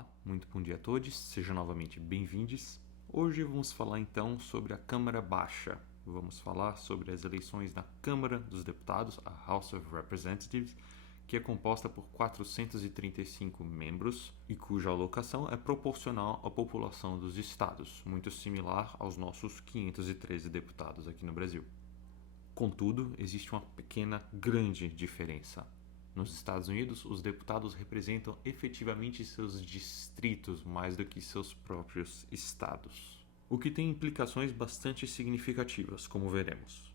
Olá, muito bom dia a todos, sejam novamente bem-vindos. Hoje vamos falar então sobre a Câmara Baixa. Vamos falar sobre as eleições na Câmara dos Deputados, a House of Representatives, que é composta por 435 membros e cuja alocação é proporcional à população dos estados, muito similar aos nossos 513 deputados aqui no Brasil. Contudo, existe uma pequena, grande diferença. Nos Estados Unidos, os deputados representam efetivamente seus distritos mais do que seus próprios estados, o que tem implicações bastante significativas, como veremos.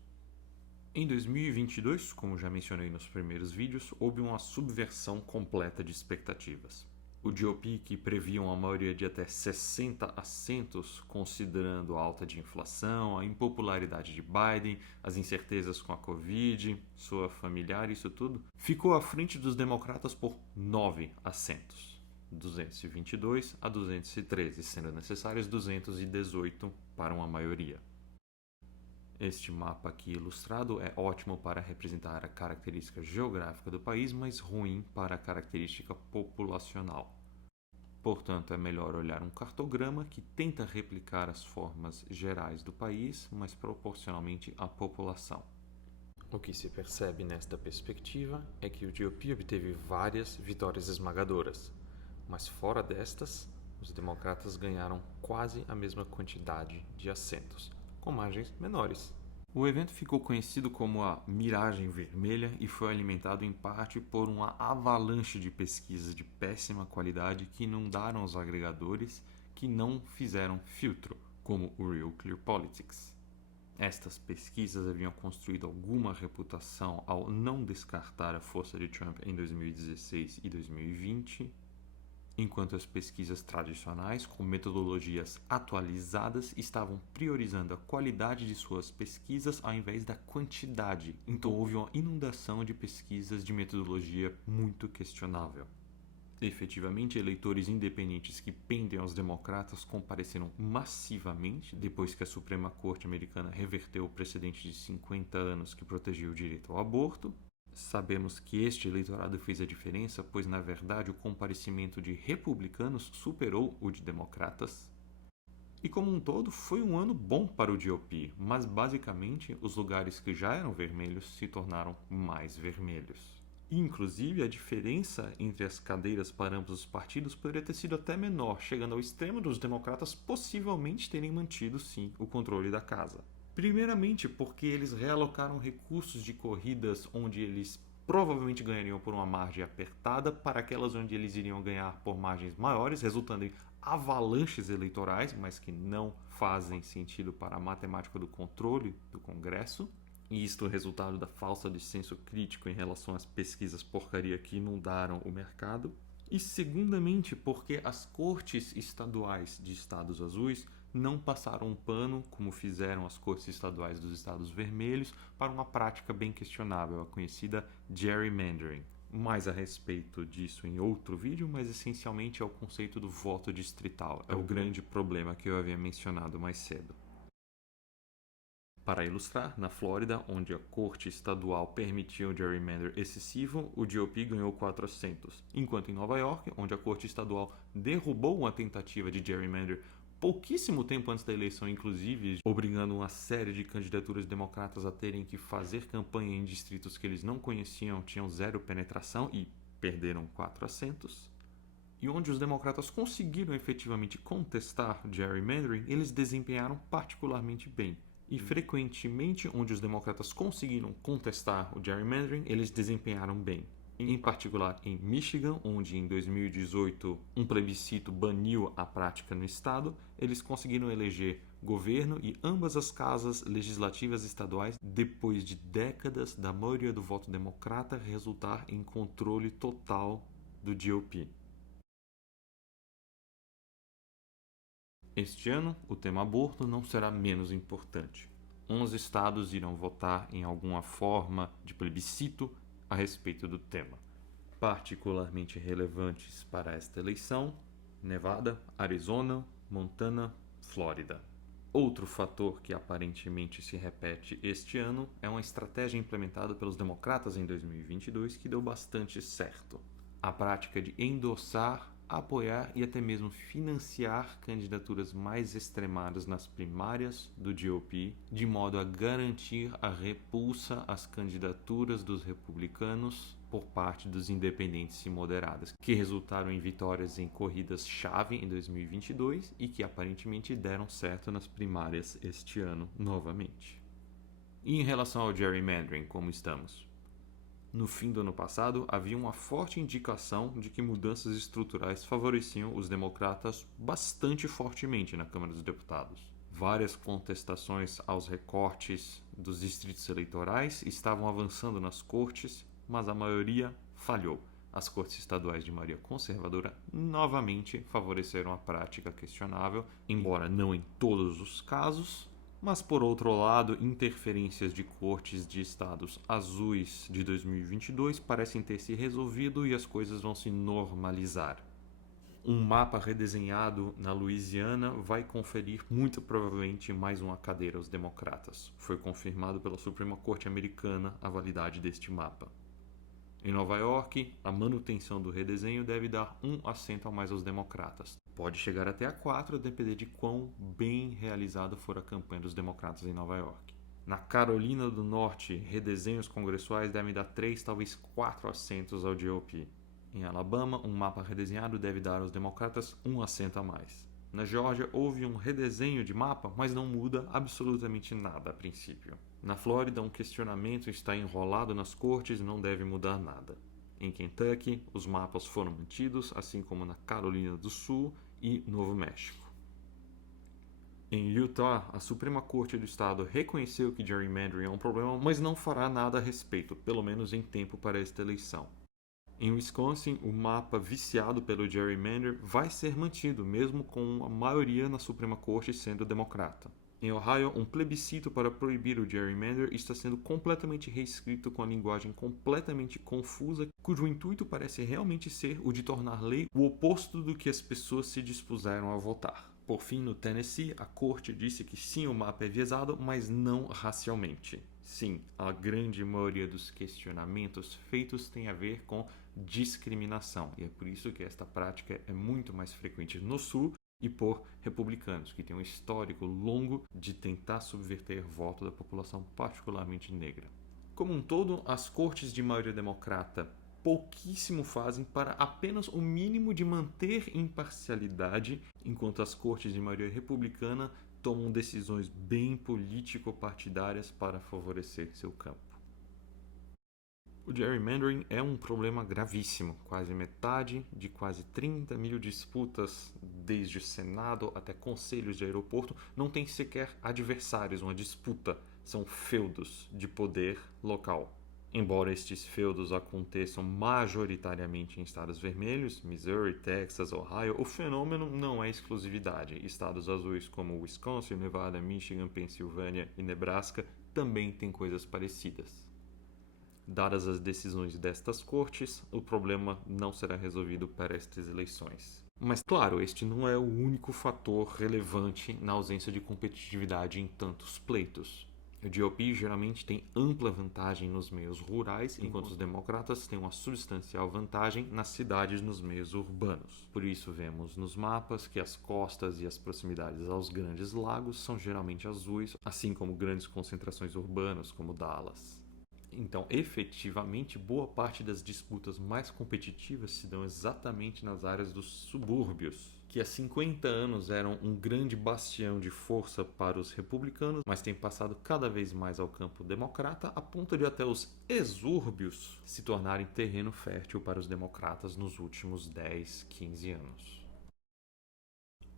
Em 2022, como já mencionei nos primeiros vídeos, houve uma subversão completa de expectativas. O GOP, que previa uma maioria de até 60 assentos, considerando a alta de inflação, a impopularidade de Biden, as incertezas com a Covid, sua familiar, isso tudo, ficou à frente dos democratas por 9 assentos, 222 a 213, sendo necessários 218 para uma maioria. Este mapa aqui ilustrado é ótimo para representar a característica geográfica do país, mas ruim para a característica populacional. Portanto, é melhor olhar um cartograma que tenta replicar as formas gerais do país, mas proporcionalmente à população. O que se percebe nesta perspectiva é que o GOP obteve várias vitórias esmagadoras, mas fora destas, os democratas ganharam quase a mesma quantidade de assentos, com margens menores. O evento ficou conhecido como a Miragem Vermelha e foi alimentado em parte por uma avalanche de pesquisas de péssima qualidade que inundaram os agregadores que não fizeram filtro, como o Real Clear Politics. Estas pesquisas haviam construído alguma reputação ao não descartar a força de Trump em 2016 e 2020, enquanto as pesquisas tradicionais, com metodologias atualizadas, estavam priorizando a qualidade de suas pesquisas ao invés da quantidade. Então houve uma inundação de pesquisas de metodologia muito questionável. Efetivamente, eleitores independentes que pendem aos democratas compareceram massivamente depois que a Suprema Corte americana reverteu o precedente de 50 anos que protegia o direito ao aborto. Sabemos que este eleitorado fez a diferença, pois na verdade o comparecimento de republicanos superou o de democratas. E como um todo, foi um ano bom para o GOP, mas basicamente os lugares que já eram vermelhos se tornaram mais vermelhos. Inclusive, a diferença entre as cadeiras para ambos os partidos poderia ter sido até menor, chegando ao extremo dos democratas possivelmente terem mantido, sim, o controle da casa. Primeiramente, porque eles realocaram recursos de corridas onde eles provavelmente ganhariam por uma margem apertada para aquelas onde eles iriam ganhar por margens maiores, resultando em avalanches eleitorais, mas que não fazem sentido para a matemática do controle do Congresso. E isto é resultado da falta de senso crítico em relação às pesquisas porcaria que inundaram o mercado. E segundamente, porque as cortes estaduais de estados azuis não passaram um pano, como fizeram as cortes estaduais dos estados vermelhos, para uma prática bem questionável, a conhecida gerrymandering. Mais a respeito disso em outro vídeo, mas essencialmente é o conceito do voto distrital. É o grande problema que eu havia mencionado mais cedo. Para ilustrar, na Flórida, onde a corte estadual permitia um gerrymander excessivo, o GOP ganhou 4 assentos, enquanto em Nova York, onde a corte estadual derrubou uma tentativa de gerrymander pouquíssimo tempo antes da eleição, inclusive, obrigando uma série de candidaturas democratas a terem que fazer campanha em distritos que eles não conheciam, tinham zero penetração e perderam 4 assentos. E onde os democratas conseguiram efetivamente contestar o gerrymandering, eles desempenharam particularmente bem. E frequentemente, onde os democratas conseguiram contestar o gerrymandering, eles desempenharam bem. Em particular em Michigan, onde em 2018 um plebiscito baniu a prática no estado, eles conseguiram eleger governo e ambas as casas legislativas estaduais depois de décadas da maioria do voto democrata resultar em controle total do GOP. Este ano, o tema aborto não será menos importante. 11 estados irão votar em alguma forma de plebiscito a respeito do tema. Particularmente relevantes para esta eleição: Nevada, Arizona, Montana, Flórida. Outro fator que aparentemente se repete este ano é uma estratégia implementada pelos democratas em 2022 que deu bastante certo: a prática de endossar apoiar e até mesmo financiar candidaturas mais extremadas nas primárias do GOP, de modo a garantir a repulsa às candidaturas dos republicanos por parte dos independentes e moderados, que resultaram em vitórias em corridas-chave em 2022 e que aparentemente deram certo nas primárias este ano novamente. E em relação ao gerrymandering, como estamos? No fim do ano passado, havia uma forte indicação de que mudanças estruturais favoreciam os democratas bastante fortemente na Câmara dos Deputados. Várias contestações aos recortes dos distritos eleitorais estavam avançando nas cortes, mas a maioria falhou. As cortes estaduais de maioria conservadora novamente favoreceram a prática questionável, embora não em todos os casos. Mas, por outro lado, interferências de cortes de estados azuis de 2022 parecem ter se resolvido e as coisas vão se normalizar. Um mapa redesenhado na Louisiana vai conferir muito provavelmente mais uma cadeira aos democratas. Foi confirmado pela Suprema Corte Americana a validade deste mapa. Em Nova York, a manutenção do redesenho deve dar um assento a mais aos democratas. Pode chegar até a 4, a depender de quão bem realizada for a campanha dos democratas em Nova York. Na Carolina do Norte, redesenhos congressuais devem dar 3, talvez 4 assentos ao GOP. Em Alabama, um mapa redesenhado deve dar aos democratas um assento a mais. Na Geórgia, houve um redesenho de mapa, mas não muda absolutamente nada a princípio. Na Flórida, um questionamento está enrolado nas cortes e não deve mudar nada. Em Kentucky, os mapas foram mantidos, assim como na Carolina do Sul e Novo México. Em Utah, a Suprema Corte do Estado reconheceu que gerrymandering é um problema, mas não fará nada a respeito, pelo menos em tempo para esta eleição. Em Wisconsin, o mapa viciado pelo gerrymander vai ser mantido, mesmo com a maioria na Suprema Corte sendo democrata. Em Ohio, um plebiscito para proibir o gerrymander está sendo completamente reescrito com a linguagem completamente confusa, cujo intuito parece realmente ser o de tornar lei o oposto do que as pessoas se dispuseram a votar. Por fim, no Tennessee, a corte disse que sim, o mapa é viesado, mas não racialmente. Sim, a grande maioria dos questionamentos feitos tem a ver com discriminação, e é por isso que esta prática é muito mais frequente no Sul e por republicanos, que têm um histórico longo de tentar subverter voto da população particularmente negra. Como um todo, as cortes de maioria democrata pouquíssimo fazem para apenas o mínimo de manter imparcialidade, enquanto as cortes de maioria republicana tomam decisões bem político-partidárias para favorecer seu campo. O gerrymandering é um problema gravíssimo. Quase metade de quase 30 mil disputas, desde Senado até conselhos de aeroporto, não tem sequer adversários, uma disputa. São feudos de poder local. Embora estes feudos aconteçam majoritariamente em estados vermelhos, Missouri, Texas, Ohio, o fenômeno não é exclusividade. Estados azuis como Wisconsin, Nevada, Michigan, Pensilvânia e Nebraska também têm coisas parecidas. Dadas as decisões destas cortes, o problema não será resolvido para estas eleições. Mas, claro, este não é o único fator relevante na ausência de competitividade em tantos pleitos. O GOP geralmente tem ampla vantagem nos meios rurais, enquanto os democratas têm uma substancial vantagem nas cidades nos meios urbanos. Por isso, vemos nos mapas que as costas e as proximidades aos grandes lagos são geralmente azuis, assim como grandes concentrações urbanas, como Dallas. Então, efetivamente, boa parte das disputas mais competitivas se dão exatamente nas áreas dos subúrbios, que há 50 anos eram um grande bastião de força para os republicanos, mas têm passado cada vez mais ao campo democrata, a ponto de até os exúrbios se tornarem terreno fértil para os democratas nos últimos 10, 15 anos.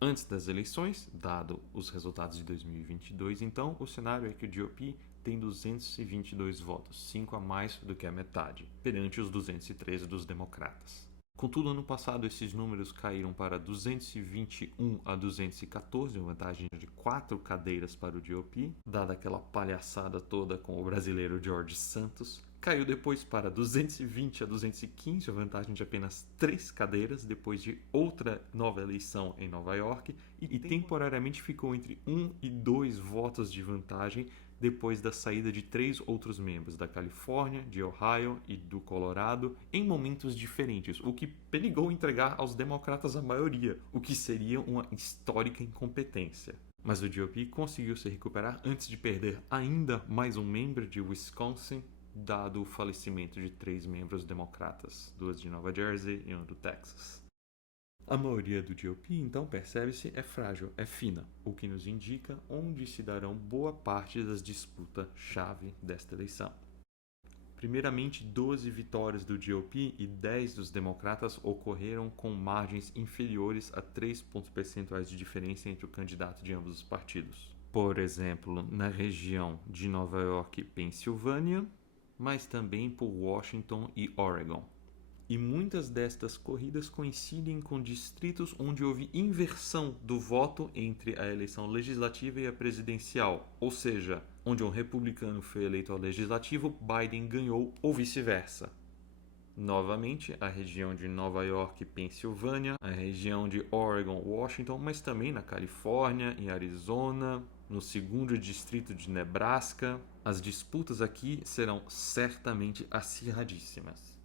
Antes das eleições, dado os resultados de 2022, então, o cenário é que o GOP tem 222 votos, 5 a mais do que a metade, perante os 213 dos democratas. Contudo, ano passado, esses números caíram para 221 a 214, uma vantagem de 4 cadeiras para o GOP, dada aquela palhaçada toda com o brasileiro George Santos. Caiu depois para 220 a 215, a vantagem de apenas 3 cadeiras, depois de outra nova eleição em Nova York, e temporariamente ficou entre 1 e 2 votos de vantagem depois da saída de 3 outros membros da Califórnia, de Ohio e do Colorado em momentos diferentes, o que perigou entregar aos democratas a maioria, o que seria uma histórica incompetência. Mas o GOP conseguiu se recuperar antes de perder ainda mais um membro de Wisconsin, dado o falecimento de 3 membros democratas, 2 de Nova Jersey e 1 do Texas. A maioria do GOP, então, percebe-se, é frágil, é fina, o que nos indica onde se darão boa parte das disputas-chave desta eleição. Primeiramente, 12 vitórias do GOP e 10 dos democratas ocorreram com margens inferiores a 3 pontos percentuais de diferença entre o candidato de ambos os partidos. Por exemplo, na região de Nova York e Pensilvânia, mas também por Washington e Oregon. E muitas destas corridas coincidem com distritos onde houve inversão do voto entre a eleição legislativa e a presidencial, ou seja, onde um republicano foi eleito ao legislativo, Biden ganhou ou vice-versa. Novamente, a região de Nova York e Pensilvânia, a região de Oregon, Washington, mas também na Califórnia, em Arizona, no 2º distrito de Nebraska. As disputas aqui serão certamente acirradíssimas.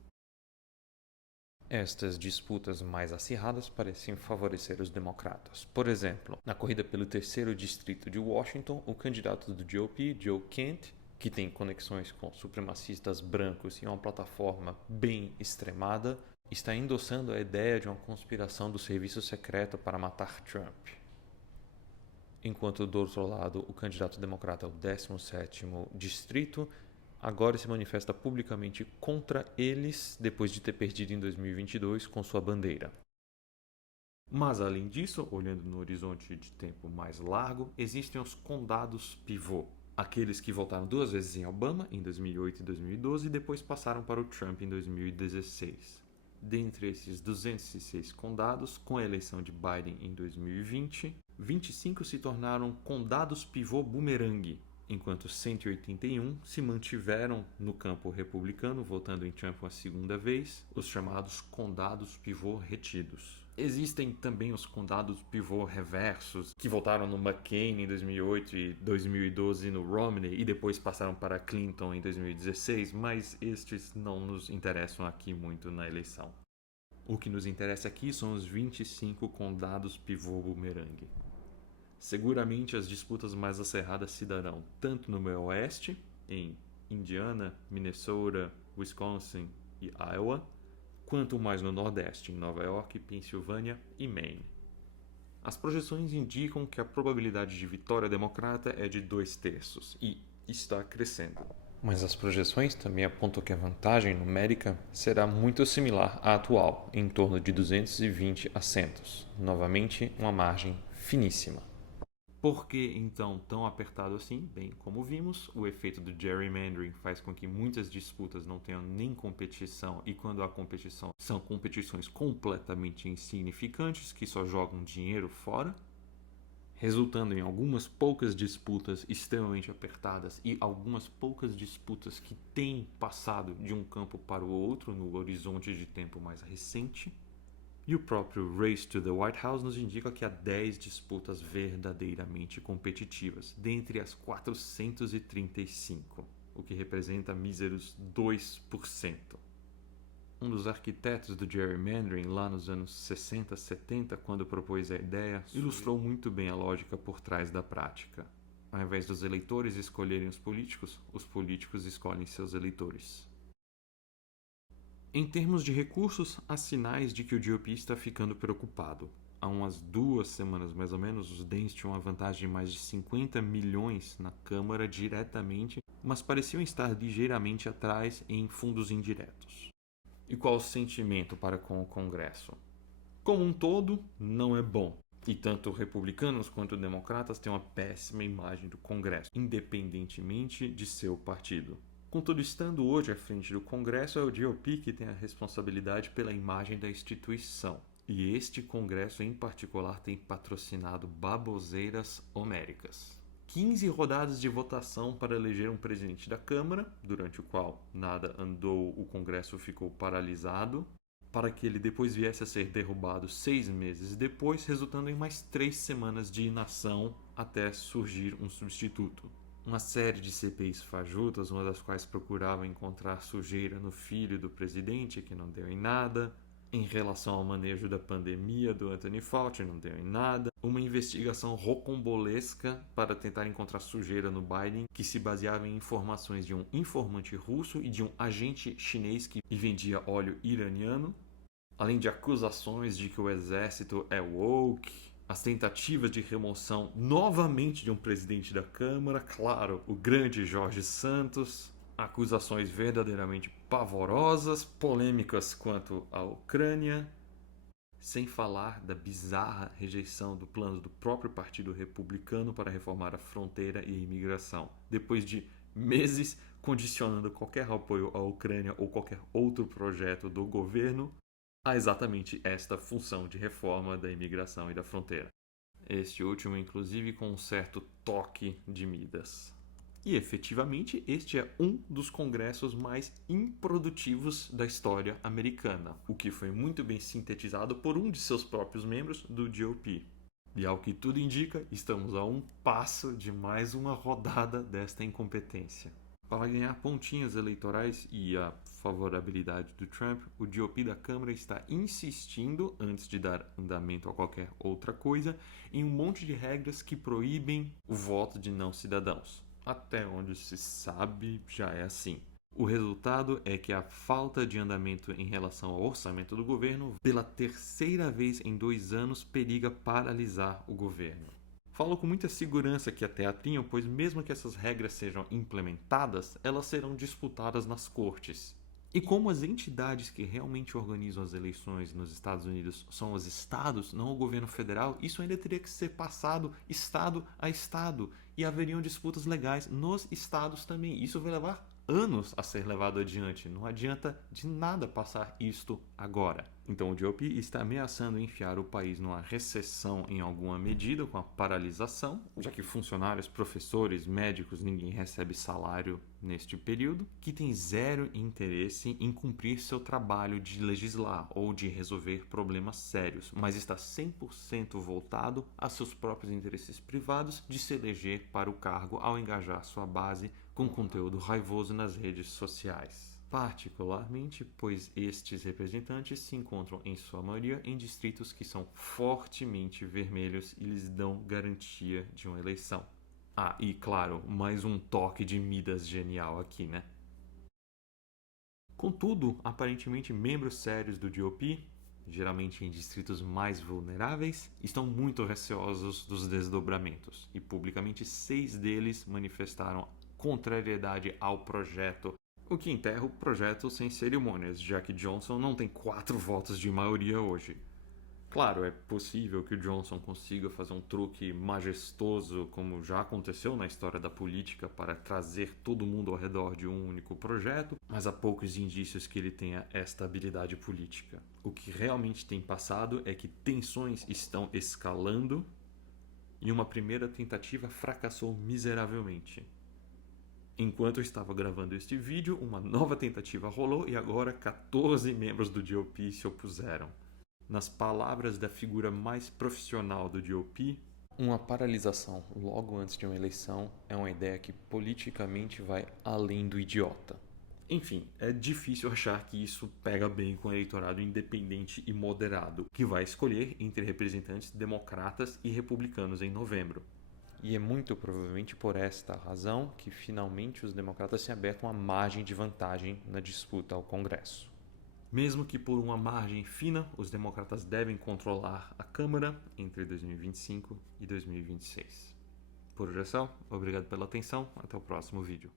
Estas disputas mais acirradas parecem favorecer os democratas. Por exemplo, na corrida pelo 3º distrito de Washington, o candidato do GOP, Joe Kent, que tem conexões com supremacistas brancos e uma plataforma bem extremada, está endossando a ideia de uma conspiração do serviço secreto para matar Trump. Enquanto, do outro lado, o candidato democrata ao 17º distrito agora se manifesta publicamente contra eles depois de ter perdido em 2022 com sua bandeira. Mas, além disso, olhando no horizonte de tempo mais largo, existem os condados pivô, aqueles que votaram 2 vezes em Obama, em 2008 e 2012, e depois passaram para o Trump em 2016. Dentre esses 206 condados, com a eleição de Biden em 2020, 25 se tornaram condados pivô bumerangue, enquanto 181 se mantiveram no campo republicano, votando em Trump uma segunda vez, os chamados condados pivô retidos. Existem também os condados pivô reversos, que votaram no McCain em 2008 e 2012 no Romney e depois passaram para Clinton em 2016, mas estes não nos interessam aqui muito na eleição. O que nos interessa aqui são os 25 condados pivô bumerangue. Seguramente as disputas mais acirradas se darão tanto no meio oeste, em Indiana, Minnesota, Wisconsin e Iowa, quanto mais no nordeste, em Nova York, Pensilvânia e Maine. As projeções indicam que a probabilidade de vitória democrata é de 2/3 e está crescendo. Mas as projeções também apontam que a vantagem numérica será muito similar à atual, em torno de 220 assentos, novamente uma margem finíssima. Por que, então, tão apertado assim? Bem, como vimos, o efeito do gerrymandering faz com que muitas disputas não tenham nem competição, e quando há competição, são competições completamente insignificantes que só jogam dinheiro fora, resultando em algumas poucas disputas extremamente apertadas e algumas poucas disputas que têm passado de um campo para o outro no horizonte de tempo mais recente. E o próprio Race to the White House nos indica que há 10 disputas verdadeiramente competitivas, dentre as 435, o que representa míseros 2%. Um dos arquitetos do gerrymandering lá nos anos 60, 70, quando propôs a ideia, ilustrou muito bem a lógica por trás da prática. Ao invés dos eleitores escolherem os políticos escolhem seus eleitores. Em termos de recursos, há sinais de que o GOP está ficando preocupado. Há umas 2 semanas, mais ou menos, os Dems tinham uma vantagem de mais de 50 milhões na Câmara diretamente, mas pareciam estar ligeiramente atrás em fundos indiretos. E qual o sentimento para com o Congresso? Como um todo, não é bom. E tanto republicanos quanto democratas têm uma péssima imagem do Congresso, independentemente de seu partido. Contudo, estando hoje à frente do Congresso, é o GOP que tem a responsabilidade pela imagem da instituição. E este Congresso, em particular, tem patrocinado baboseiras homéricas. 15 rodadas de votação para eleger um presidente da Câmara, durante o qual nada andou, o Congresso ficou paralisado, para que ele depois viesse a ser derrubado 6 meses depois, resultando em mais 3 semanas de inação até surgir um substituto. uma série de CPIs fajutas, uma das quais procurava encontrar sujeira no filho do presidente, que não deu em nada. Em relação ao manejo da pandemia do Anthony Fauci, não deu em nada. Uma investigação rocambolesca para tentar encontrar sujeira no Biden, que se baseava em informações de um informante russo e de um agente chinês que vendia óleo iraniano. Além de acusações de que o exército é woke, as tentativas de remoção novamente de um presidente da Câmara, claro, o grande Jorge Santos, acusações verdadeiramente pavorosas, polêmicas quanto à Ucrânia, sem falar da bizarra rejeição do plano do próprio Partido Republicano para reformar a fronteira e a imigração, depois de meses condicionando qualquer apoio à Ucrânia ou qualquer outro projeto do governo a exatamente esta função de reforma da imigração e da fronteira. Este último, inclusive, com um certo toque de Midas. E, efetivamente, este é um dos congressos mais improdutivos da história americana, o que foi muito bem sintetizado por um de seus próprios membros do GOP. E, ao que tudo indica, estamos a um passo de mais uma rodada desta incompetência. Para ganhar pontinhos eleitorais e a favorabilidade do Trump, o GOP da Câmara está insistindo, antes de dar andamento a qualquer outra coisa, em um monte de regras que proíbem o voto de não cidadãos. Até onde se sabe, já é assim. O resultado é que a falta de andamento em relação ao orçamento do governo, pela terceira vez em 2 anos, periga paralisar o governo. Falo com muita segurança que até a tenham, pois mesmo que essas regras sejam implementadas, elas serão disputadas nas cortes. E como as entidades que realmente organizam as eleições nos Estados Unidos são os estados, não o governo federal, isso ainda teria que ser passado estado a estado e haveriam disputas legais nos estados também. Isso vai levar anos a ser levado adiante. Não adianta de nada passar isto agora. Então o GOP está ameaçando enfiar o país numa recessão em alguma medida com a paralisação, já que funcionários, professores, médicos, ninguém recebe salário neste período, que tem zero interesse em cumprir seu trabalho de legislar ou de resolver problemas sérios, mas está 100% voltado a seus próprios interesses privados de se eleger para o cargo ao engajar sua base com conteúdo raivoso nas redes sociais. Particularmente, pois estes representantes se encontram em sua maioria em distritos que são fortemente vermelhos e lhes dão garantia de uma eleição. Ah, e claro, mais um toque de Midas genial aqui, né? Contudo, aparentemente membros sérios do GOP, geralmente em distritos mais vulneráveis, estão muito receosos dos desdobramentos e publicamente 6 deles manifestaram contrariedade ao projeto, o que enterra o projeto sem cerimônias, já que Johnson não tem 4 votos de maioria hoje. Claro, é possível que o Johnson consiga fazer um truque majestoso, como já aconteceu na história da política, para trazer todo mundo ao redor de um único projeto, mas há poucos indícios que ele tenha esta habilidade política. O que realmente tem passado é que tensões estão escalando e uma primeira tentativa fracassou miseravelmente. Enquanto eu estava gravando este vídeo, uma nova tentativa rolou e agora 14 membros do GOP se opuseram. Nas palavras da figura mais profissional do GOP, uma paralisação logo antes de uma eleição é uma ideia que politicamente vai além do idiota. Enfim, é difícil achar que isso pega bem com o eleitorado independente e moderado, que vai escolher entre representantes democratas e republicanos em novembro. E é muito provavelmente por esta razão que finalmente os democratas se abertam a margem de vantagem na disputa ao Congresso. Mesmo que por uma margem fina, os democratas devem controlar a Câmara entre 2025 e 2026. Por hoje é só, obrigado pela atenção, até o próximo vídeo.